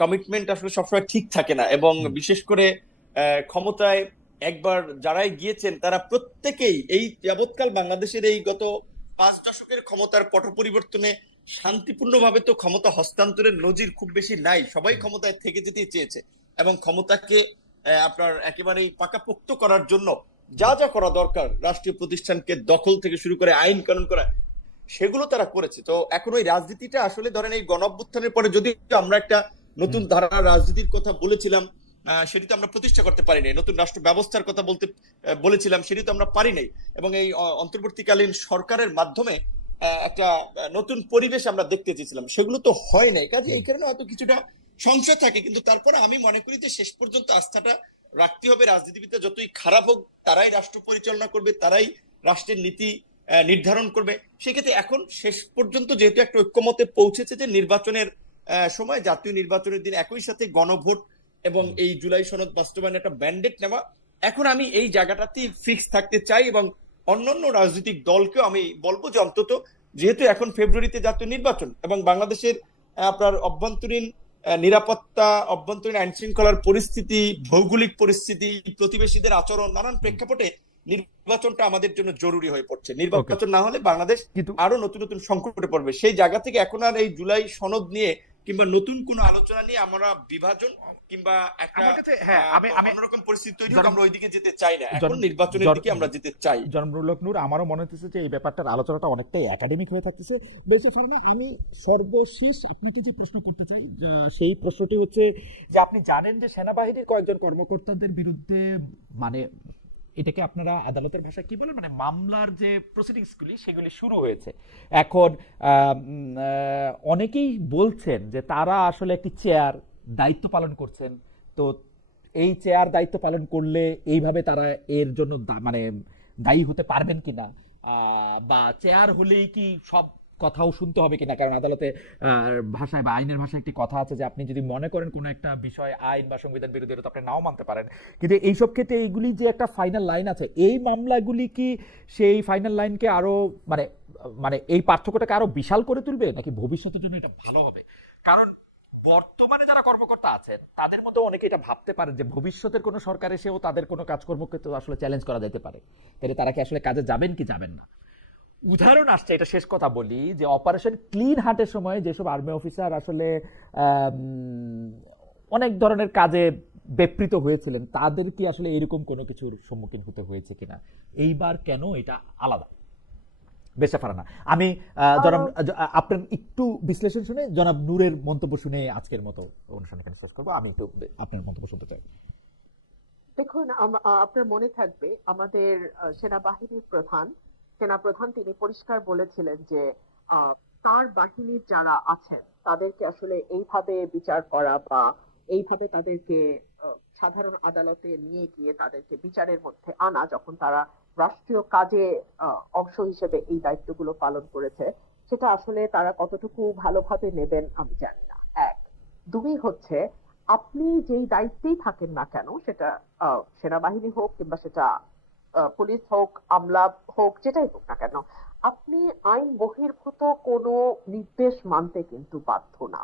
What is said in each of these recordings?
Commitment আসলে সবসময় ঠিক থাকে না, এবং হুম। বিশেষ করে ক্ষমতায় একবার যারাই গিয়েছেন তারা প্রত্যেকেই এই যাবৎকাল বাংলাদেশের এই গত 5 দশকের ক্ষমতার পট পরিবর্তনে শান্তিপূর্ণভাবে তো ক্ষমতা হস্তান্তরের নজির খুব বেশি নাই। সবাই হুম। ক্ষমতায় থেকে যেতে চেয়েছে এবং ক্ষমতাকে আপনার একেবারেই পাকাপোক্ত করার জন্য হুম। যা যা করা দরকার, রাষ্ট্রীয় প্রতিষ্ঠানকে দখল থেকে শুরু করে আইন কানুন করা, সেগুলো তারা করেছে। তো এখন ওই রাজনীতিটা আসলে ধরেন এই গণঅভ্যুত্থানের পরে যদি আমরা একটা নতুন হুম। ধারার রাজনীতির কথা বলেছিলাম, সেটি তো আমরা প্রতিষ্ঠা করতে পারি নাই। নতুন রাষ্ট্র ব্যবস্থার কথা বলতে বলেছিলাম, সেটি তো আমরা পারি নাই। এবং এই অন্তর্বর্তীকালীন সরকারের মাধ্যমে একটা নতুন পরিবেশ আমরা দেখতে চেয়েছিলাম, সেগুলো তো হয় নাই। কাজে হুম। এই কারণে হয়তো কিছুটা সংশয় থাকে, কিন্তু তারপরে আমি মনে করি যে শেষ পর্যন্ত আস্থাটা রাখতে হবে। রাজনীতিবিদরা যতই খারাপ হোক, তারাই রাষ্ট্র পরিচালনা করবে, তারাই রাষ্ট্রের নীতি নির্ধারণ করবে। সেক্ষেত্রে এখন শেষ পর্যন্ত যেহেতু একটা ঐক্যমতে পৌঁছেছে যে নির্বাচনের সময়, জাতীয় নির্বাচনের দিন একই সাথে গণভোট এবং হুম। এই জুলাই সনদ বাস্তবায়নের একটা ব্যান্ডেট নেওয়া, এখন আমি এই জায়গাটাতেই ফিক্স থাকতে চাই। এবং অন্যান্য রাজনৈতিক দলকেও আমি বলবো যে অন্তত, যেহেতু এখন ফেব্রুয়ারিতে জাতীয় নির্বাচন এবং বাংলাদেশের আপনার অভ্যন্তরীণ নিরাপত্তা, অভ্যন্তরীণ আইন শৃঙ্খলার পরিস্থিতি, ভৌগোলিক পরিস্থিতি, প্রতিবেশীদের আচরণ, নানান হুম। প্রেক্ষাপটে নির্বাচনটা আমাদের জন্য জরুরি হয়ে পড়ছে। ওকে। নির্বাচন না হলে বাংলাদেশ কিন্তু আরো নতুন নতুন সংকটে পড়বে। সেই জায়গা থেকে এখন আর এই জুলাই সনদ নিয়ে কিংবা নতুন কোনো আলোচনা নিয়ে আমরা বিভাজন কিংবা একটা আমার কাছে, হ্যাঁ, আমি আমি অন্যরকম পরিস্থিতি তৈরি হোক, জনাব আমরা ওইদিকে যেতে চাই না। এখন জনাব নির্বাচনের জন- দিকে আমরা যেতে চাই। জনাব নুরুল হক নূর, আমারও মনে হচ্ছে যে এই ব্যাপারটার আলোচনাটা অনেকটাই একাডেমিক হয়ে থাকতেছে। বেশি ফারনা, আমি সর্বশেষ আপনাকে যে প্রশ্ন করতে চাই, সেই প্রশ্নটি হচ্ছে যে আপনি জানেন যে সেনাবাহিনীর কয়েকজন কর্মকর্তাদের বিরুদ্ধে, মানে এটাকে আপনারা আদালতের ভাষায় কি বলেন, মানে মামলার যে প্রসিডিংসগুলি সেগুলি শুরু হয়েছে এখন। অনেকেই বলছেন যে তারা আসলে একটি চেয়ার দায়িত্ব পালন করছেন। তো এই চেয়ার দায়িত্ব পালন করলে এইভাবে তারা এর জন্য মানে দায়ী হতে পারবেন কিনা, বা চেয়ার হলেই কি সব কথাও শুনতে হবে কিনা, কারণ আদালতে ভাষায় বা আইনের ভাষায় একটি কথা আছে যে আপনি যদি মনে করেন কোনো একটা বিষয় আইন বা সংবিধান বিরোধী, তো আপনি নাও মানতে পারেন। কিন্তু এইসব ক্ষেত্রে এইগুলি যে একটা ফাইনাল লাইন আছে, এই মামলাগুলি কি সেই ফাইনাল লাইনকে আরো, মানে মানে এই পার্থক্যটাকে আরো বিশাল করে তুলবে, নাকি ভবিষ্যতের জন্য এটা ভালো হবে? কারণ বর্তমানে যারা কর্মকর্তা আছেন তাদের মধ্যে অনেকে এটা ভাবতে পারেন যে ভবিষ্যতের কোনো সরকার এসেও তাদের কোনো কাজকর্মকে তো আসলে চ্যালেঞ্জ করা যেতে পারে, তাহলে তারা কি আসলে কাজে যাবেন কি যাবেন না। উদাহরণ আসছে, এটা শেষ কথা বলি, যে অপারেশন ক্লিন হার্টের সময় যেসব আর্মি অফিসার আসলে অনেক ধরনের কাজে ব্যাপৃত হয়েছিলেন, তাদের কি আসলে এরকম কোনো কিছুর সম্মুখীন হতে হয়েছে কিনা, এইবার কেন এটা আলাদা। বেশা ফারানা, আমি জনাব আপনার একটু বিশ্লেষণ শুনে জনাব নূরের মন্তব্য শুনে আজকের মতো অনুষ্ঠান এখানে শেষ করবো। আমি একটু আপনার মন্তব্য শুনতে চাই। দেখুন, আপনার মনে থাকবে আমাদের সেনাবাহিনীর সেনাপ্রধান তিনি পরিষ্কার বলেছিলেন যে আহ, তার বাহিনীর যারা আছেন তাদেরকে আসলে এইভাবে বিচার করা বা এইভাবে তাদেরকে সাধারণ আদালতে নিয়ে গিয়ে তাদেরকে বিচারের মধ্যে আনা, যখন তারা রাষ্ট্রীয় কাজে অংশ হিসেবে এই দায়িত্বগুলো পালন করেছে, সেটা আসলে তারা কতটুকু ভালোভাবে নেবেন আমি জানি না। এক, দুই হচ্ছে, আপনি যেই দায়িত্বেই থাকেন না কেন, সেটা সেনাবাহিনী হোক কিংবা সেটা পুলিশ হোক, আমলা হোক, যেটাই হোক না কেন, আপনি আইন বহির্ভূত কোনো নির্দেশ মানতে কিন্তু বাধ্য না।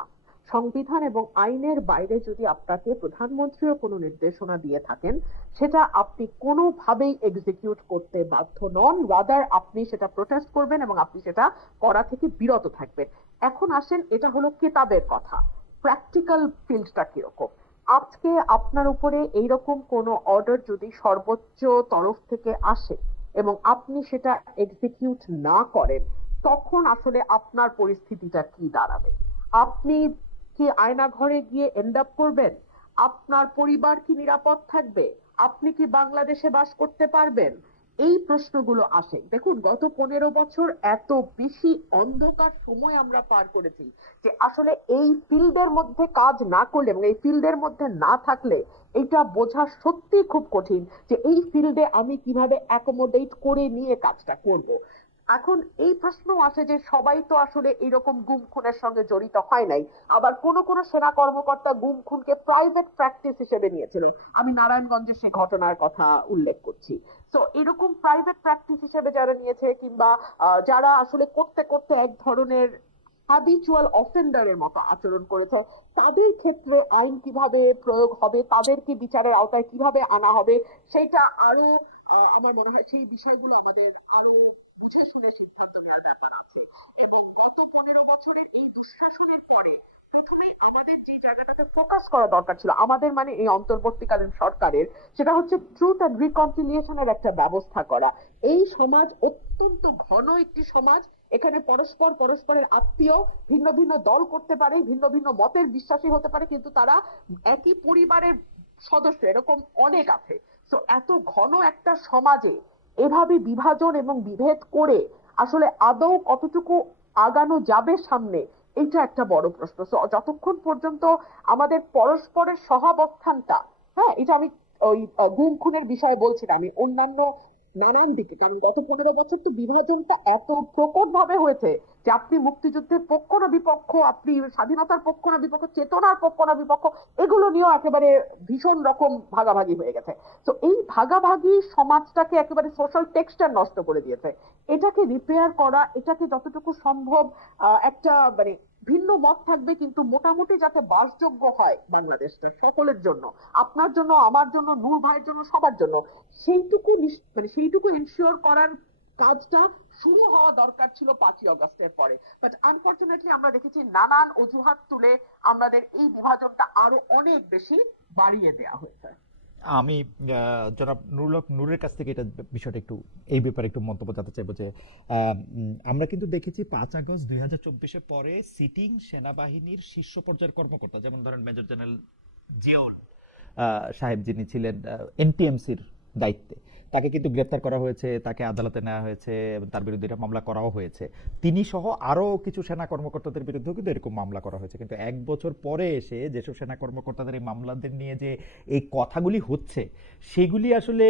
সংবিধান এবং আইনের বাইরে যদি আপনাকে প্রধানমন্ত্রীও কোনো নির্দেশনা দিয়ে থাকেন, সেটা আপনি কোনোভাবেই এক্সিকিউট করতে বাধ্য নন। রাদার আপনি সেটা প্রোটেস্ট করবেন এবং আপনি সেটা করা থেকে বিরত থাকবেন। এখন আসেন, এটা হলো কেতাবের কথা, প্র্যাকটিক্যাল ফিল্ডটা কিরকম। আজকে আপনার উপরে এইরকম কোনো অর্ডার যদি সর্বোচ্চ তরফ থেকে আসে এবং আপনি সেটা এক্সিকিউট না করেন, তখন আসলে আপনার পরিস্থিতিটা কি দাঁড়াবে? আপনি কি আয়না ঘরে গিয়ে এন্ড আপ করবেন? আপনার পরিবার কি নিরাপদ থাকবে? আপনি কি বাংলাদেশে বাস করতে পারবেন? এই প্রশ্নগুলো আসে। দেখুন, গত 15 বছর এত বেশি অন্ধকার সময় আমরা পার করেছি যে আসলে এই ফিল্ডের মধ্যে কাজ না করলে এবং এই ফিল্ডের মধ্যে না থাকলে এটা বোঝা সত্যি খুব কঠিন যে এই ফিল্ডে আমি কিভাবে অ্যাকোমোডেট করে নিয়ে কাজটা করব। এখন এই প্রশ্ন আসে যে সবাই তো আসলে এইরকম গুম খুনের সঙ্গে জড়িত হয় নাই। আবার কোন কোন সেনা কর্মকর্তা গুম খুনকে প্রাইভেট প্র্যাকটিস হিসেবে নিয়েছিল। আমি নারায়ণগঞ্জের সেই ঘটনার কথা উল্লেখ করছি। তো এরকম প্রাইভেট প্র্যাকটিস হিসেবে যারা নিয়েছে, কিংবা যারা আসলে করতে করতে এক ধরনের হ্যাবিচুয়াল অফেন্ডারের মতো আচরণ করেছে, তাদের ক্ষেত্রে আইন কিভাবে প্রয়োগ হবে, তাদেরকে বিচারের আওতায় কিভাবে আনা হবে, সেটা আরো আমার মনে হয় সেই বিষয়গুলো আমাদের আরো বুঝে শুনে সিদ্ধান্ত নেওয়ার ব্যাপার আছে। এবং গত 15 বছরের এই দুঃশাসনের পরে প্রথমেই আমাদের যে জায়গাটাতে ফোকাস করা দরকার ছিল, আমাদের মানে এই অন্তর্বর্তীকালীন সরকারের, সেটা হচ্ছে ট্রুথ অ্যান্ড রিকনসিলিয়েশনের একটা ব্যবস্থা করা। এই সমাজ অত্যন্ত ঘন একটি সমাজ, এখানে পরস্পর পরস্পরের আত্মীয়, ভিন্ন ভিন্ন দল করতে পারে, ভিন্ন ভিন্ন মতের বিশ্বাসী হতে পারে, কিন্তু তারা একই পরিবারের সদস্য, এরকম অনেক আছে। তো এত ঘন একটা সমাজে এভাবে বিভাজন এবং বিভেদ করে আসলে আদৌ কতটুকু আগানো যাবে সামনে, এটা একটা বড় প্রশ্ন। So, যতক্ষণ পর্যন্ত আমাদের পরস্পরের সহাবস্থানটা, হ্যাঁ, এটা আমি ওই গুম খুনের বিষয়ে বলছি না, আমি অন্যান্য নানান দিকে, কারণ গত 15 বছর তো বিভাজনটা এত প্রকট ভাবে হয়েছে যে আপনি মুক্তিযুদ্ধের পক্ষ না বিপক্ষ, আপনি স্বাধীনতার পক্ষ না বিপক্ষ, চেতনার পক্ষ না বিপক্ষ, এগুলো নিয়েও একেবারে ভীষণ রকম ভাগাভাগি হয়ে গেছে। তো এই ভাগাভাগি সমাজটাকে একেবারে সোশ্যাল টেক্সচার নষ্ট করে দিয়েছে। এটাকে রিপেয়ার করা, এটাকে যতটুকু সম্ভব একটা মানে ভিন্ন মত থাকবে কিন্তু মোটামুটি যাতে বাসযোগ্য হয় বাংলাদেশটা সকলের জন্য, আপনার জন্য, আমার জন্য, নূর ভাইয়ের জন্য, সবার জন্য, সেইটুকু মানে সেইটুকু এনশিওর করার কাজটা শুরু হওয়া দরকার ছিল 5ই আগস্টের পরে। বাট আনফরচুনেটলি আমরা দেখেছি নানান অজুহাত তুলে আমাদের এই বিভাজনটা আরো অনেক বেশি বাড়িয়ে দেওয়া হয়েছে। আমি জনাব নূরের কাছ থেকে এটা বিষয়টা একটু এই ব্যাপারে একটু মন্তব্য জানতে চাইবো যে আমরা কিন্তু দেখেছি 5 আগস্ট 2024 পরে সিটিং সেনাবাহিনীর শীর্ষ পর্যায়ের কর্মকর্তা, যেমন ধরেন মেজর জেনারেল জিয়াউল সাহেব, যিনি ছিলেন এনটিএমসির দায়িত্বে, তাকে কিন্তু গ্রেপ্তার করা হয়েছে, তাকে আদালতে নেওয়া হয়েছে এবং তার বিরুদ্ধে এটা মামলা করাও হয়েছে। তিনি সহ আরও কিছু সেনা কর্মকর্তাদের বিরুদ্ধেও কিন্তু এরকম মামলা করা হয়েছে। কিন্তু 1 বছর পরে এসে যেসব সেনা কর্মকর্তাদের এই মামলাদের নিয়ে যে এই কথাগুলি হচ্ছে, সেগুলি আসলে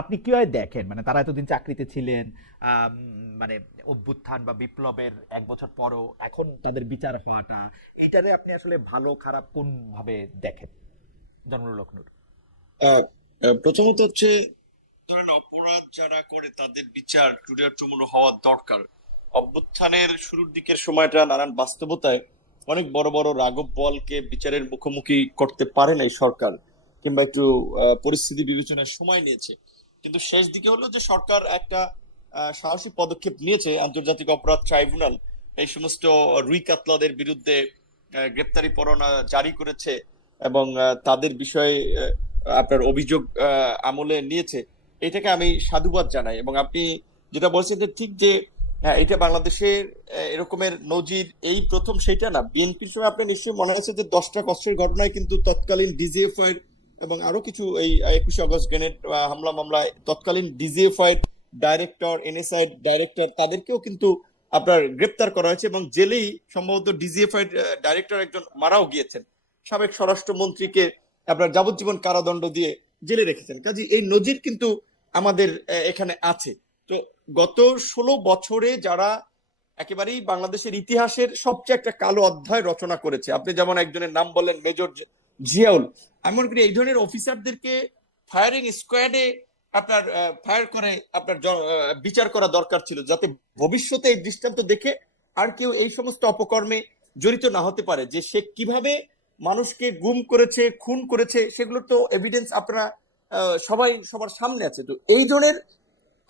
আপনি কীভাবে দেখেন? মানে তারা এতদিন চাকরিতে ছিলেন, মানে অভ্যুত্থান বা বিপ্লবের 1 বছর পরও এখন তাদের বিচার হওয়াটা, এইটারে আপনি আসলে ভালো খারাপ কোনভাবে দেখেন জনরুল লক্ষ্ণৌর? প্রথমত হচ্ছে, ধরেন অপরাধ যারা করে তাদের বিচার চূড়ান্ত হওয়া দরকার। অভ্যুত্থানের শুরুর দিকের সময়টা নানান বাস্তবতায় অনেক বড় বড় রাঘব বোয়ালকে বিচারের মুখোমুখি করতে পারে নাই সরকার, কিংবা একটু পরিস্থিতি বিবেচনায় সময় নিয়েছে। কিন্তু শেষ দিকে হলো যে সরকার একটা সাহসী পদক্ষেপ নিয়েছে, আন্তর্জাতিক অপরাধ ট্রাইব্যুনাল এই সমস্ত রুই কাতলাদের বিরুদ্ধে গ্রেপ্তারি পরোয়ানা জারি করেছে এবং তাদের বিষয়ে আপনার অভিযোগ আমলে নিয়েছে। এটাকে আমি সাধুবাদ জানাই। এবং আপনি যেটা বলছেন যে ঠিক, যে হ্যাঁ, এটা বাংলাদেশের এরকমের নজির এই প্রথম সেটা না। বিএনপির সময় আপনার নিশ্চয়ই মনে আছে যে 10টা কষ্টের ঘটনায় কিন্তু তৎকালীন ডিজিএফআই এবং আরো কিছু এই 21শে আগস্ট গ্রেনেড হামলা মামলায় তৎকালীন ডিজিএফআই ডাইরেক্টর, এনএসআই ডাইরেক্টর, তাদেরকেও কিন্তু আপনার গ্রেপ্তার করা হয়েছে এবং জেলেই সম্ভবত ডিজিএফআই ডাইরেক্টর একজন মারাও গিয়েছেন। সাবেক স্বরাষ্ট্রমন্ত্রীকে আপনার যাবজ্জীবন কারাদণ্ড দিয়ে জেলে রেখেছেন। কাজে এই নজির কিন্তু আমাদের এখানে আছে। তো গত 16 বছরে যারা একেবারেই বাংলাদেশের ইতিহাসের সবচেয়ে একটা কালো অধ্যায় রচনা করেছে, আপনি যেমন একজনের নাম বললেন মেজর জিয়াউল, আমি মনে করি এই ধরনের অফিসারদেরকে ফায়ারিং স্কোয়াডে আপনার ফায়ার করে আপনার বিচার করা দরকার ছিল, যাতে ভবিষ্যতে এই দৃষ্টান্ত দেখে আর কেউ এই সমস্ত অপকর্মে জড়িত না হতে পারে। যে সে কিভাবে মানুষকে গুম করেছে, খুন করেছে, সেগুলোর তো এভিডেন্স আপনারা সবাই সবার সামনে আছে। তো এই ধরনের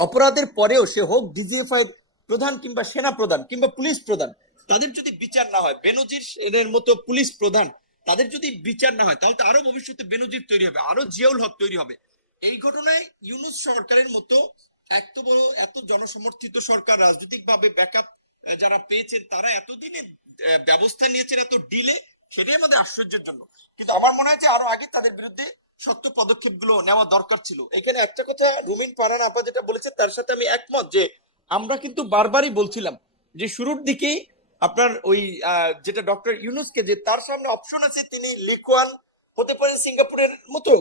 অপরাধের পরেও সে হোক ডিজিএফআই প্রধান কিংবা সেনা প্রধান কিংবা পুলিশ প্রধান, তাদের যদি বিচার না হয়, বেনজির এর মতো পুলিশ প্রধান, তাদের যদি বিচার না হয়, তাহলে তো আরো ভবিষ্যতে বেনজির তৈরি হবে, আরো জিয়াউল হক তৈরি হবে। এই ঘটনায় ইউনূস সরকারের মতো এত বড়, এত জনসমর্থিত সরকার, রাজনৈতিক ভাবে ব্যাকআপ যারা পেয়েছেন, তারা এতদিনে ব্যবস্থা নিয়েছেন এত ডিলে, সেটাই আমাদের আশ্চর্যের জন্য। কিন্তু আমার মনে হয় যে আরো আগে তাদের বিরুদ্ধে সত্য পদক্ষেপ গুলো নেওয়া দরকার ছিল। এখানে একটা কথা রুমিন ফারহান আপা যেটা বলেছেন তার সাথে আমি একমত, যে আমরা কিন্তু বারবারই বলছিলাম যে শুরুর দিকেই আপনার ওই যেটা ডক্টর ইউনূসকে, যে তার সামনে অপশন আছে, তিনি লিকুয়ান হতে পারেন সিঙ্গাপুরের মতো,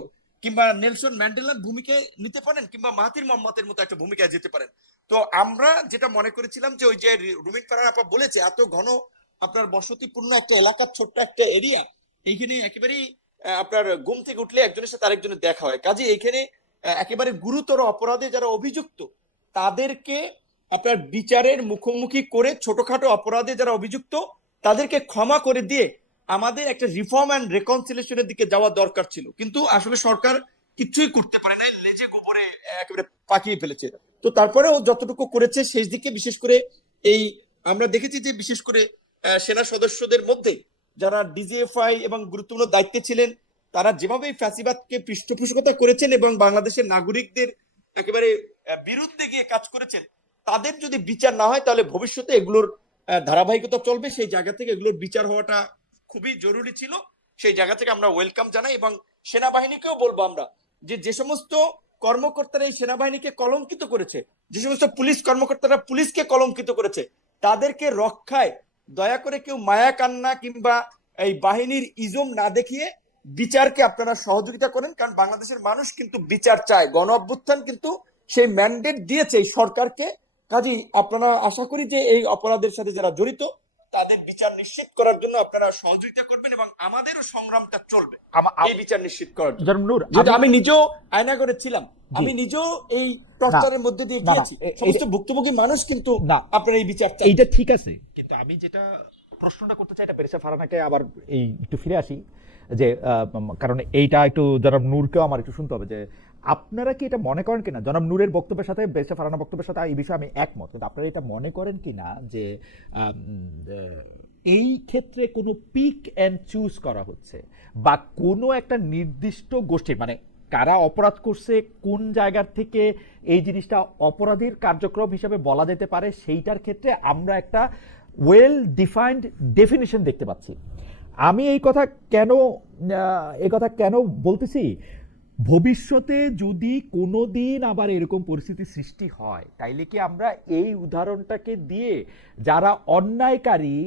কিংবা নেলসন ম্যান্ডেলার ভূমিকা নিতে পারেন, কিংবা মাহাথির মোহাম্মদের মতো একটা ভূমিকায় যেতে পারেন। তো আমরা যেটা মনে করেছিলাম যে ওই যে রুমিন ফারহান আপা বলেছে, এত ঘন আপনার বসতিপূর্ণ একটা এলাকার ছোট্ট একটা এরিয়া, এইখানে একেবারেই আপনার ঘুম থেকে উঠলে একজনের সাথে আরেকজনের দেখা হয়। কাজে এখানে একেবারে গুরুতর অপরাধে যারা অভিযুক্ত, তাদেরকে আপনার বিচারের মুখোমুখি করে ছোটখাটো অপরাধে যারা অভিযুক্ত, তাদেরকে ক্ষমা করে দিয়ে আমাদের একটা রিফর্ম অ্যান্ড রেকনসিলিয়েশনের দিকে যাওয়া দরকার ছিল, কিন্তু আসলে সরকার কিছুই করতে পারে না, লেজে গোবরে একেবারে পাকিয়ে ফেলেছে। তো তারপরেও যতটুকু করেছে শেষ দিকে, বিশেষ করে এই আমরা দেখেছি যে বিশেষ করে সেনা সদস্যদের মধ্যে যারা ডিজিএফআই এবং গুরুত্বপূর্ণ দায়িত্বে ছিলেন, তারা যেভাবে এই ফ্যাসিবাদকে পৃষ্ঠপোষকতা করেছেন এবং বাংলাদেশের নাগরিকদের একেবারে বিরুদ্ধে গিয়ে কাজ করেছেন, তাদের যদি বিচার না হয় তাহলে ভবিষ্যতে এগুলোর ধারাবাহিকতা চলবে। সেই জায়গা থেকে এগুলোর বিচার হওয়াটা খুবই জরুরি ছিল। সেই জায়গা থেকে আমরা ওয়েলকাম জানাই এবং সেনাবাহিনীকেও বলবো আমরা যে যে সমস্ত কর্মকর্তারা এই সেনাবাহিনীকে কলঙ্কিত করেছে, যে সমস্ত পুলিশ কর্মকর্তারা পুলিশকে কলঙ্কিত করেছে, তাদেরকে রক্ষায় দয়া করে কেউ মায়া কান্না কিংবা এই বাহিনীর ইজম না দেখিয়ে বিচারকে আপনারা সহযোগিতা করেন, কারণ বাংলাদেশের মানুষ কিন্তু বিচার চায়। গণ অভ্যুত্থান কিন্তু সেই ম্যান্ডেট দিয়েছে এই সরকারকে। কাজেই আপনারা আশা করি যে এই অপরাধের সাথে যারা জড়িত তাদের বিচার নিশ্চিত করার জন্য আপনারা সহযোগিতা করবেন এবং আমাদেরও সংগ্রামটা চলবে এই বিচার নিশ্চিত করার জন্য। জনাব নূর, যেটা আমি নিজেও আয়নাগরে ছিলাম, আমি নিজেও এই টর্চারের মধ্যে দিয়ে না, গিয়েছি, সমস্ত ভুক্তভোগী মানুষ কিন্তু না, আপনার এই বিচার চাই। এইটা ঠিক আছে, কিন্তু আমি যেটা প্রশ্নটা করতে চাই, এটা ব্যারিস্টার ফারহানাকে আবার এই একটু ফিরে আসি, যে কারণ এইটা একটু জনাব নূরকেও আমার একটু শুনতে হবে যে আপনারা কি এটা মনে করেন কিনা, জনাব নূরের বক্তব্যের সাথে ব্যারিস্টার ফারহানার বক্তব্যের সাথে এই বিষয়ে আমি একমত, কিন্তু আপনারা এটা মনে করেন কিনা যে এই ক্ষেত্রে কোনো পিক অ্যান্ড চুজ করা হচ্ছে, বা কোনো একটা নির্দিষ্ট গোষ্ঠীর, মানে কারা অপরাধ করছে, কোন জায়গার থেকে এই জিনিসটা অপরাধীর কার্যক্রম হিসেবে বলা যেতে পারে, সেইটার ক্ষেত্রে আমরা একটা ওয়েল ডিফাইন্ড ডেফিনিশন দেখতে পাচ্ছি। আমি এই কথা কেন বলতেছি, ভবিষ্যতে যদি কোনো দিন আবার এরকম পরিস্থিতি সৃষ্টি হয়, তাইলে কি আমরা এই উদাহরণটাকে দিয়ে যারা অন্যায়কারী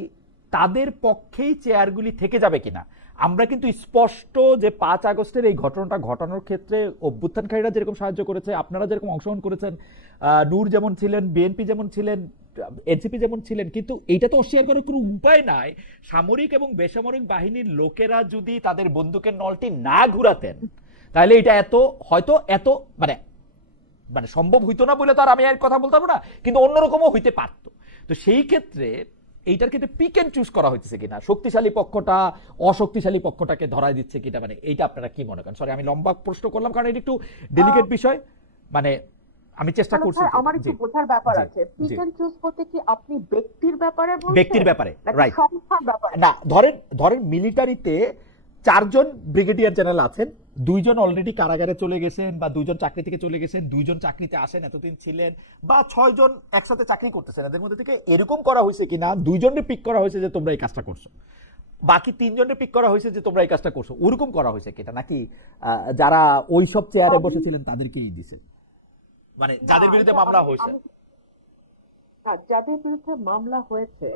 তাদের পক্ষেই চেয়ারগুলি থেকে যাবে কিনা? আমরা কিন্তু স্পষ্ট যে 5 আগস্টের এই ঘটনাটা ঘটানোর ক্ষেত্রে অভ্যুত্থানকারীরা যেরকম সাহায্য করেছে, আপনারা যেরকম অংশগ্রহণ করেছেন, নূর যেমন ছিলেন, বিএনপি যেমন ছিলেন, এনসিপি যেমন ছিলেন, কিন্তু এইটা তো অস্বীকার করার কোনো উপায় নাই। সামরিক এবং বেসামরিক বাহিনীর লোকেরা যদি তাদের বন্দুকের নলটি না ঘুরাতেন, তাহলে এটা হয়তো এত মানে সম্ভব হইতো না বলে তো আর আমি আর কথা বলতে পারবো না, কিন্তু অন্যরকমও হইতে পারত। তো সেই ক্ষেত্রে এইটার ক্ষেত্রে পিক এন্ড চুজ করা হইতেছে কিনা, শক্তিশালী পক্ষটা অশক্তিশালী পক্ষটাকে ধরায় দিচ্ছে কিনা, মানে এইটা আপনারা কি মনে করেন? সরি, আমি লম্বা প্রশ্ন করলাম কারণ এটা একটু ডেলিকেট বিষয়, মানে আমি চেষ্টা করছি। আমার একটু বোঝার ব্যাপার আছে, পিক এন্ড চুজ বলতে কি আপনি ব্যক্তির ব্যাপারে বলছেন? ব্যক্তির ব্যাপারে, রাইট। সংস্থার ব্যাপারে না, ধরেন মিলিটারিতে 4 জন ব্রিগেডিয়ার জেনারেল আছেন, 2 জন অলরেডি কারাগারে চলে গেছেন, বা 2 জন চাকরি থেকে চলে গেছেন, 2 জন চাকরিতে আসেন, এতদিন ছিলেন, বা 6 জন একসাথে চাকরি করতেছেন। এদের মধ্যে থেকে এরকম করা হয়েছে কিনা 2 জনকে পিক করা হয়েছে যে তোমরা এই কাজটা করছো, বাকি 3 জনকে পিক করা হয়েছে যে তোমরা এই কাজটা করছো, ওরকম করা হয়েছে কিনা, নাকি যারা ওই সব চেয়ারে বসেছিলেন তাদেরকেই দিছে, মানে যাদের বিরুদ্ধে মামলা হয়েছে? যাদের বিরুদ্ধে মামলা হয়েছে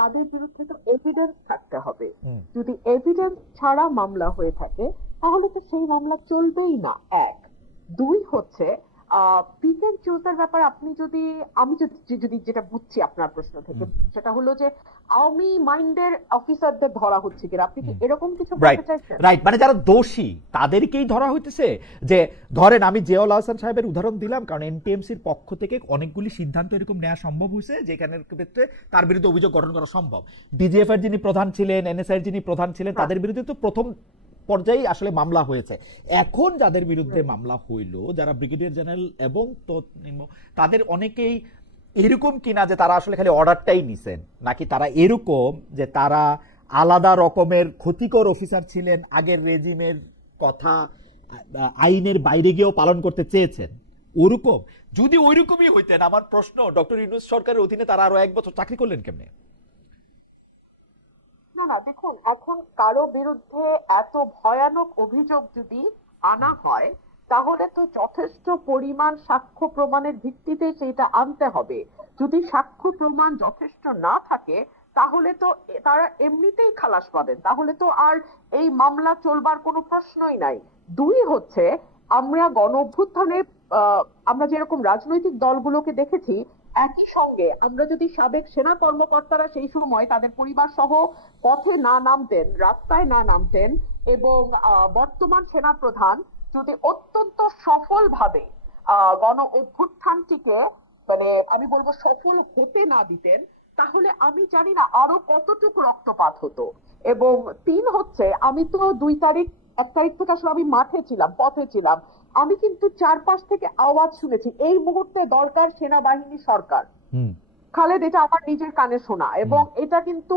তাদের বিরুদ্ধে তো এভিডেন্স থাকতে হবে। যদি এভিডেন্স ছাড়া মামলা হয়ে থাকে তাহলে তো সেই মামলা চলবেই না। 1, 2 হচ্ছে পিক এন্ড চুজের ব্যাপার। আপনি যদি যেটা বুঝছি আপনার প্রশ্ন থেকে, সেটা হলো যে আওয়ামী মাইন্ডের অফিসারদের ধরা হচ্ছে কিনা, আপনি কি এরকম কিছু বলতে চাইছেন? রাইট, মানে যারা দোষী তাদেরকেই ধরা হইতেছে। যে ধরেন আমি জিয়াউল হাসান সাহেবের উদাহরণ দিলাম কারণ এনটিএমসির পক্ষ থেকে অনেকগুলি সিদ্ধান্ত এরকম নেওয়া সম্ভব হয়েছে যেখানের ক্ষেত্রে তার বিরুদ্ধে অভিযোগ গঠন করা সম্ভব। ডিজিএফ এর যিনি প্রধান ছিলেন, এনএসআই এর যিনি প্রধান ছিলেন, তাদের বিরুদ্ধে তো প্রথম পর্যায়ে আসলে মামলা হয়েছে। এখন যাদের বিরুদ্ধে মামলা হইল, যারা ব্রিগেডিয়ার জেনারেল এবং তাদের অনেকেই এরকম কিনা যে তারা আসলে খালি অর্ডারটাই নিছেন, নাকি তারা এরকম যে তারা আলাদা রকমের ক্ষতিকর অফিসার ছিলেন, আগের রেজিমের কথা আইনের বাইরে গিয়েও পালন করতে চেয়েছেন। ওরকম যদি ওইরকমই হইতেন, আমার প্রশ্ন, ডক্টর ইউনূস সরকারের অধীনে তারা আরো 1 বছর চাকরি করলেন কেমনে? না, দেখুন, এখন কারো বিরুদ্ধে এত ভয়ানক অভিযোগ যদি আনা হয় তাহলে তো যথেষ্ট পরিমাণ সাক্ষ্য প্রমাণের ভিত্তিতে সেটা আনতে হবে। যদি সাক্ষ্য প্রমাণ যথেষ্ট না থাকে তাহলে তো তারা এমনিতেই খালাস পাবেন, তাহলে তো আর এই মামলা চলবার কোনো প্রশ্নই নাই। 2 হচ্ছে, আমরা গণ অভ্যুত্থানে আমরা যেরকম রাজনৈতিক দলগুলোকে দেখেছি, একই সঙ্গে আমরা যদি সাবেক সেনা কর্মকর্তারা সেই সময় তাদের পরিবার সহ পথে না নামতেন, রাস্তায় না নামতেন, এবং বর্তমান সেনা প্রধান যদি অত্যন্ত সফলভাবে গণ অভ্যুত্থানটিকে, মানে আমি বলবো সফল হতে না দিতেন, তাহলে আমি জানি না আরো কতটুকু রক্তপাত হতো। এবং 3 হচ্ছে, আমি তো 1 তারিখ থেকে আসলে আমি মাঠে ছিলাম, পথে ছিলাম, আমি কিন্তু চারপাশ থেকে আওয়াজ শুনেছি এই মুহূর্তে দরকার সেনাবাহিনী সরকার। হুম খালেদ, এটা আমার নিজের কানে শোনা, এবং এটা কিন্তু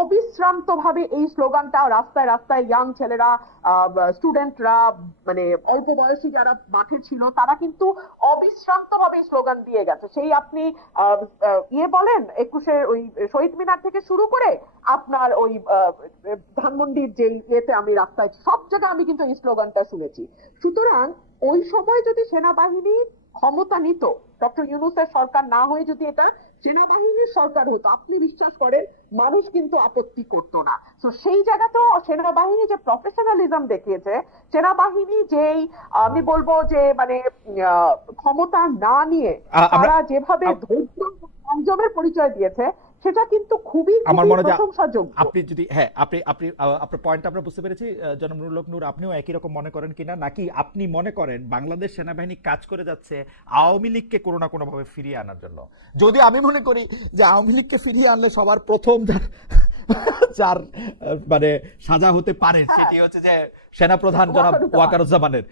অবিশ্রান্ত ভাবে এই স্লোগানটা রাস্তায় রাস্তায় ইয়াং ছেলেরা, স্টুডেন্টরা, মানে অল্প বয়সী যারা মাঠে ছিল তারা কিন্তু অবিশ্রান্ত ভাবে স্লোগান দিয়ে গেছে। সেই আপনি বলেন 21-এর ওই শহীদ মিনার থেকে শুরু করে আপনার ওই ধানমন্ডির যে ইয়েতে আমি রাস্তায় সব জায়গায় আমি কিন্তু এই স্লোগানটা শুনেছি। সুতরাং ওই সময় যদি সেনাবাহিনী ক্ষমতা নিত, ডক্টর ইউনূসের সরকার না হয়ে যদি এটা সেনাবাহিনীর সরকার হতো, আপনি বিশ্বাস করেন মানুষ কিন্তু আপত্তি করতো না। তো সেই জায়গাতেও সেনাবাহিনী যে প্রফেশনালিজম দেখিয়েছে, সেনাবাহিনী যেই আমি বলবো যে মানে ক্ষমতা না নিয়ে তারা যেভাবে ধৈর্য সংযমের পরিচয় দিয়েছে, সেটা কিন্তু খুবই আমার মনে হয় প্রশংসাযোগ্য। আপনি যদি আপনি আপনার পয়েন্ট আমরা বুঝতে পেরেছি। জনাব নুরুল হক নূর, আপনিও একই রকম মনে করেন কিনা, নাকি আপনি মনে করেন বাংলাদেশ সেনাবাহিনী কাজ করে যাচ্ছে আওয়ামী লীগকে কোনো না কোনো ভাবে ফিরিয়ে আনার জন্য? যদি আমি মনে করি যে আওয়ামী লীগকে ফিরিয়ে আনলে সবার প্রথম যার মানে সাজা হতে পারে সেটি হচ্ছে যে সেনাপ্রধান জনাব ওয়াকারুজ্জামানের।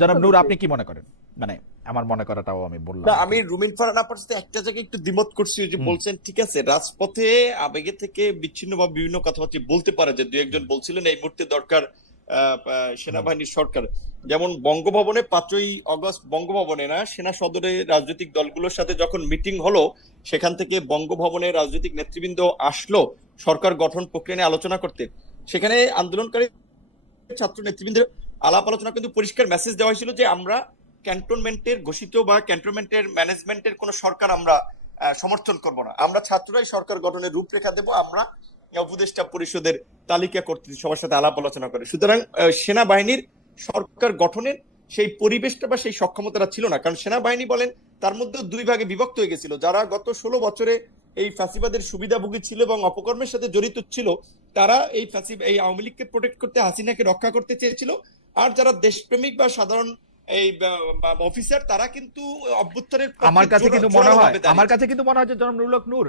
জনাব নূর, আপনি কি মনে করেন? মানে আমার মনে করাটাও আমি বললাম। না, আমি রুমিন ফারহান আপার সাথে একটা জায়গায় একটু দ্বিমত করছি। যে বলছেন ঠিক আছে, রাজপথে আবেগে থেকে বিচ্ছিন্ন বা বিভিন্ন কথাবার্তা বলতে পারে, যে 2-1 জন বলছিলেন এই মুহূর্তে দরকার সেনাবাহিনীর সরকার। যেমন বঙ্গভবনে 5ই আগস্ট, বঙ্গভবনে না, সেনা সদরে রাজনৈতিক দলগুলোর সাথে যখন মিটিং হলো, সেখান থেকে বঙ্গভবনে রাজনৈতিক নেতৃবৃন্দ আসলো সরকার গঠন প্রক্রিয়া নিয়ে আলোচনা করতে। সেখানে আন্দোলনকারী ছাত্র নেতৃবৃন্দের আলাপ আলোচনা কিন্তু পরিষ্কার মেসেজ দেওয়া হয়েছিল যে আমরা ক্যান্টনমেন্টের ঘোষিত বা ক্যান্টনমেন্টের ম্যানেজমেন্টের কোন সরকার আমরা সমর্থন করব না, আমরা ছাত্ররাই সরকার গঠনের রূপরেখা দেব, আমরা উপদেষ্টা পরিষদের তালিকা করতে সবার সাথে আলাপ আলোচনা করে। সুতরাং সেনাবাহিনীর সরকার গঠনের সেই পরিবেশটা বা সেই সক্ষমতাটা ছিল না, কারণ সেনাবাহিনী বলেন তার মধ্যে 2 ভাগে বিভক্ত হয়ে গেছিল। যারা গত 16 বছরে এই ফ্যাসিবাদের সুবিধাভোগী ছিল এবং অপকর্মের সাথে জড়িত ছিল, তারা এই আওয়ামী লীগকে প্রোটেক্ট করতে, হাসিনাকে রক্ষা করতে চেয়েছিল। আর যারা দেশপ্রেমিক বা সাধারণ এই অফিসার, তারা কিন্তু অভ্যুত্থানের আমার কাছে কিন্তু মনে হয় যে জনাব নুরুল হক নূর,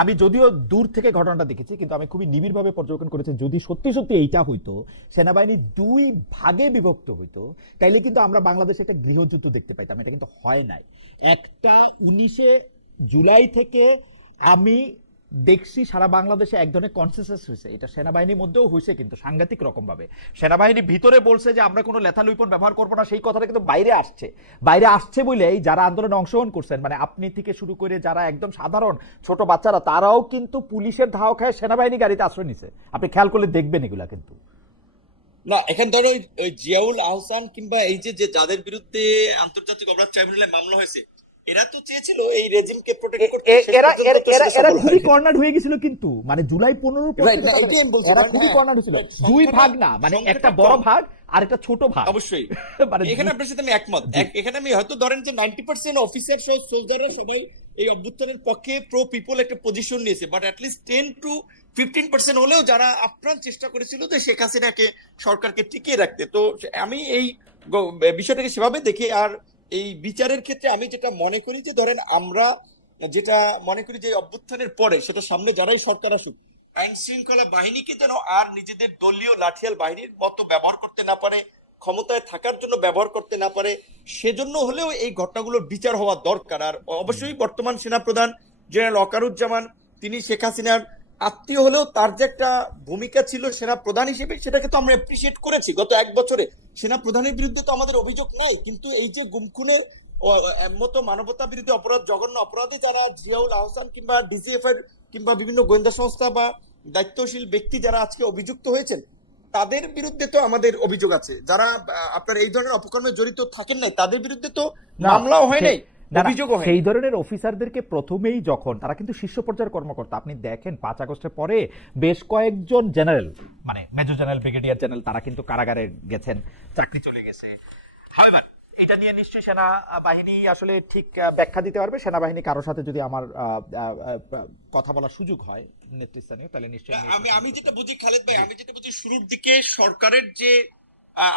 আমি যদিও দূর থেকে ঘটনাটা দেখেছি, কিন্তু আমি খুবই নিবিড় ভাবে পর্যবেক্ষণ করেছি। যদি সত্যি সত্যি এইটা হইতো, সেনাবাহিনী 2 ভাগে বিভক্ত হইতো, তাইলে কিন্তু আমরা বাংলাদেশে একটা গৃহযুদ্ধ দেখতে পাইতাম। এটা কিন্তু হয় নাই। একটা 19শে জুলাই থেকে আমি দেখছি সারা বাংলাদেশে এক ধরনের কনসেনসাস হয়েছে, এটা সেনাবাহিনীর মধ্যেও হয়েছে, কিন্তু সাংঘাতিক রকম ভাবে সেনাবাহিনী ভিতরে বলছে যে আমরা কোনো লেথাল উইপন ব্যবহার করবো না, সেই কথাটা কিন্তু বাইরে আসছে বলেই যারা আন্দোলনে অংশগ্রহণ করছেন, মানে আপনি থেকে শুরু করে যারা একদম সাধারণ ছোট বাচ্চারা, তারাও কিন্তু পুলিশের ধাও খায় সেনাবাহিনী গাড়িতে আশ্রয় নিছে। আপনি খেয়াল করলে দেখবেন এগুলা কিন্তু। না, এখন ধরো জিয়াউল আহসান কিংবা এই যে যাদের বিরুদ্ধে আন্তর্জাতিক অপরাধ ট্রাইব্যুনালে মামলা হয়েছে, এরা তো চেয়েছিল এই রেজিমকে প্রোটেক্ট করতে। এরা খুবই কর্নার হয়ে গেছিল, কিন্তু মানে জুলাই 15 এরা খুবই কর্নার হয়েছিল। 2 ভাগ না, মানে একটা বড় ভাগ আর একটা ছোট ভাগ। অবশ্যই এখানে আপনার সাথে আমি একমত। এখানে আমি হয়তো ধরেন যে 90% অফিসার সহ সোলজাররা সবাই এই অভ্যুত্থানের পক্ষে প্রো পিপল একটা পজিশন নিয়েছে, বাট অ্যাটলিস্ট 10 to 15% হলেও যারা আপ্রাণ চেষ্টা করেছিল যে শেখ হাসিনাকে, সরকারকে টিকিয়ে রাখতে। তো আমি এই বিষয়টাকে সেভাবে দেখি। আর এই বিচারের ক্ষেত্রে আমি যেটা মনে করি যে ধরেন আমরা যেটা মনে করি যে অভ্যুত্থানের পরে, সেটা সামনে যারাই সরকার আসুক, আইন শৃঙ্খলা বাহিনীকে যেন আর নিজেদের দলীয় লাঠিয়াল বাহিনীর মতো ব্যবহার করতে না পারে, ক্ষমতায় থাকার জন্য ব্যবহার করতে না পারে, সেজন্য হলেও এই ঘটনাগুলোর বিচার হওয়া দরকার। আর অবশ্যই বর্তমান সেনাপ্রধান জেনারেল ওয়াকারুজ্জামান, তিনি শেখ হাসিনার আত্মীয় হলেও তার যে একটা ভূমিকা ছিল সেনা প্রধান হিসেবে, সেটাকে তো আমরা অ্যাপ্রিসিয়েট করেছি। গত 1 বছরে সেনা প্রধানের বিরুদ্ধে তো আমাদের অভিযোগ নেই, কিন্তু এই যে গুমখুনের মতো মানবতা বিরোধী অপরাধ, জঘন্য অপরাধে যারা জিয়াউল আহসান কিংবা ডিজিএফ এর কিংবা বিভিন্ন গোয়েন্দা সংস্থা বা দায়িত্বশীল ব্যক্তি যারা আজকে অভিযুক্ত হয়েছেন, তাদের বিরুদ্ধে তো আমাদের অভিযোগ আছে। যারা আপনার এই ধরনের অপকর্মে জড়িত থাকেন নাই, তাদের বিরুদ্ধে তো মামলাও হয় নাই, সেই ধরনের অফিসারদেরকে প্রথমেই যখন তারা কিন্তু শীর্ষ পর্যায়ের কর্মকর্তা, আপনি দেখেন 5 আগস্টের পরে বেশ কয়েকজন জেনারেল, মানে মেজর জেনারেল, ব্রিগেডিয়ার জেনারেল, তারা কিন্তু কারাগারে গেছেন, চাকরি চলে গেছে। হাওয়েভার এটা নিয়ে নিশ্চয়ই সেনাবাহিনী আসলে ঠিক ব্যাখ্যা দিতে পারবে। সেনাবাহিনী কারোর সাথে যদি আমার কথা বলার সুযোগ হয় নেতৃস্থানীয়, তাহলে নিশ্চয়ই আমি যেটা বুঝি খালেদ ভাই, আমি যেটা বুঝি শুরুর দিকে সরকারের যে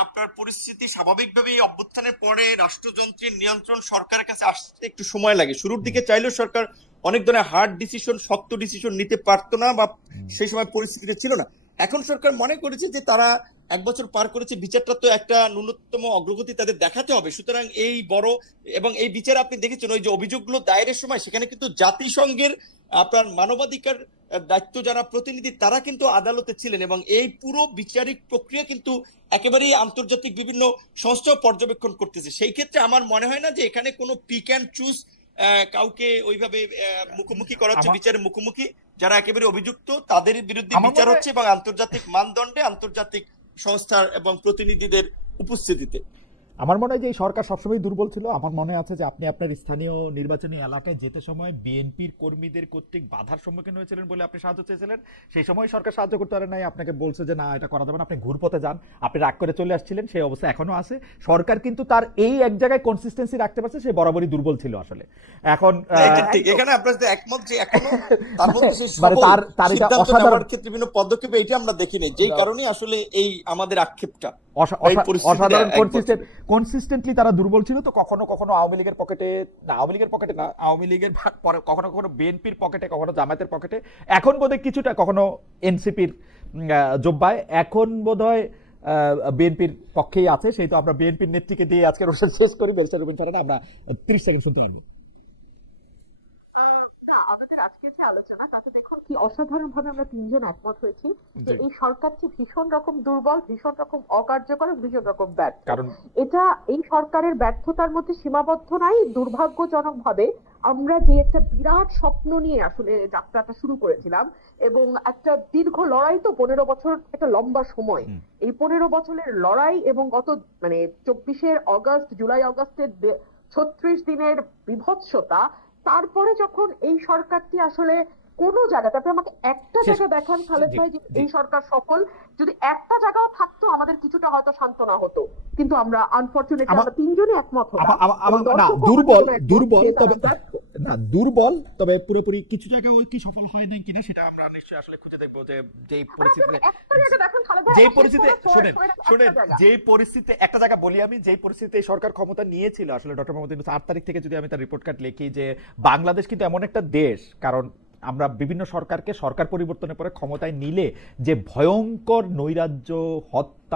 আপনার পরিস্থিতি স্বাভাবিকভাবেই অভ্যুত্থানের পরে রাষ্ট্রযন্ত্রের নিয়ন্ত্রণ সরকারের কাছে আসতে একটু সময় লাগে। শুরুর দিকে চাইলেও সরকার অনেক ধরনের হার্ড ডিসিশন, শক্ত ডিসিশন নিতে পারতো না, বা সেই সময় পরিস্থিতিটা ছিল না। এখন সরকার মনে করেছে যে তারা 1 বছর পার করেছে, বিচারটা তো একটা ন্যূনতম অগ্রগতি তাদের দেখাতে হবে। সুতরাং এই বড় এবং এই বিচার আপনি দেখেছেন ওই যে অভিযোগগুলো দায়েরের সময় সেখানে কিন্তু জাতিসংঘের আপনার মানবাধিকার দায়িত্ব যারা প্রতিনিধি তারা কিন্তু আদালতে ছিলেন, এবং এই পুরো বিচারিক প্রক্রিয়া কিন্তু একেবারেই আন্তর্জাতিক বিভিন্ন সংস্থা পর্যবেক্ষণ করতেছে। সেই ক্ষেত্রে আমার মনে হয় না যে এখানে কোনো পিক অ্যান্ড চুজ কাউকে ওইভাবে মুখোমুখি করা হচ্ছে, বিচারের মুখোমুখি যারা একেবারে অভিযুক্ত তাদের বিরুদ্ধে বিচার হচ্ছে, এবং আন্তর্জাতিক মানদণ্ডে আন্তর্জাতিক সংস্থার এবং প্রতিনিধিদের উপস্থিতিতে। আমার মনে হয় যে এই সরকার সবসময় দুর্বল ছিল। আমার মনে আছে যে আপনি আপনার স্থানীয় নির্বাচনী এলাকায় যেতে সময় বিএনপির কর্মীদের কর্তৃক বাধার সম্মুখীন হয়েছিলেন বলে আপনি সাহায্য চেয়েছিলেন। সেই সময় সরকার সাহায্য করতে পারে নাই, আপনাকে বলছে যে না এটা করা যাবে না, আপনি ঘুরপথে যান, আপনি রাগ করে চলে আসছিলেন। সেই অবস্থা এখনো আছে। সরকার কিন্তু তার এই এক জায়গায় কনসিস্টেন্সি রাখতে পারছে, সে বরাবরই দুর্বল ছিল আসলে। এখন ঠিক এখানে আপনার সাথে একমত যে এখনো তার মধ্যে সেই তার এটা সিদ্ধান্ত অসাধারণ নেওয়ার ক্ষেত্রে বিভিন্ন পদক্ষেপ এটা আমরা দেখি নাই, যেই কারণে আসলে এই আমাদের আক্ষেপটা অসাধারণ কনসিস্টেন্টলি তারা দুর্বল ছিল। তো কখনো কখনো আওয়ামী লীগের পকেটে না, আওয়ামী লীগের পরে কখনো কখনো বিএনপির পকেটে, কখনো জামায়াতের পকেটে, এখন বোধহয় কিছুটা কখনো এনসিপির জোব্বায়, এখন বোধহয় বিএনপির পক্ষেই আছে। সেই তো আমরা বিএনপির নেত্রীকে দিয়ে আজকে অনুষ্ঠান শেষ করি। ব্যারিস্টার রুবিন ফারহানা, আমরা 30 সেকেন্ড শুনতে পারবো। না, আমাদের আজকে যে আলোচনা তাতে দেখুন কি অসাধারণ ভাবে আমরা তিনজন একমত হয়েছি যে এই সরকারটি ভীষণ রকম দুর্বল, ভীষণ রকম অকার্যকর, ভীষণ রকম ব্যর্থ। কারণ এটা এই সরকারের ব্যর্থতার মধ্যে সীমাবদ্ধ নাই। দুর্ভাগ্যজনক ভাবে আমরা যে একটা বিরাট স্বপ্ন নিয়ে আসলে যাত্রাটা শুরু করেছিলাম, এবং একটা দীর্ঘ লড়াই, তো 15 বছর একটা লম্বা সময়, এই 15 বছরের লড়াই এবং গত 24শে আগস্ট, জুলাই আগস্টের 36 দিনের বিভৎসতা, তারপরে যখন এই সরকারটি আসলে কোন জায়গাতে, আপনি আমাকে একটা জায়গা দেখান খালেদ ভাই যে এই সরকার সফল, যদি একটা জায়গাও থাকতো আমাদের কিছুটা হয়তো সান্ত্বনা হতো, কিন্তু আমরা আনফরচুনেটলি আমরা তিনজনই একমত হলাম। দুর্বল, তবে পুরোপুরি কিছু জায়গায় ওই কি সফল হয় নাই কিনা সেটা আমরা নিশ্চয়ই আসলে খুঁজে দেখবো। যে যেই পরিস্থিতিতে যেই পরিস্থিতিতে একটা জায়গা বলি আমি, যেই পরিস্থিতিতে সরকার ক্ষমতা নিয়েছিল আসলে ডক্টর মোহাম্মদ ইউনূস 8 তারিখ থেকে যদি আমি তার রিপোর্ট কার্ড লিখি যে বাংলাদেশ কিন্তু এমন একটা দেশ, কারণ আমরা বিভিন্ন সরকার পরিবর্তনের পরে ক্ষমতায় নিলে যে ভয়ঙ্কর নৈরাজ্য, হত্যা,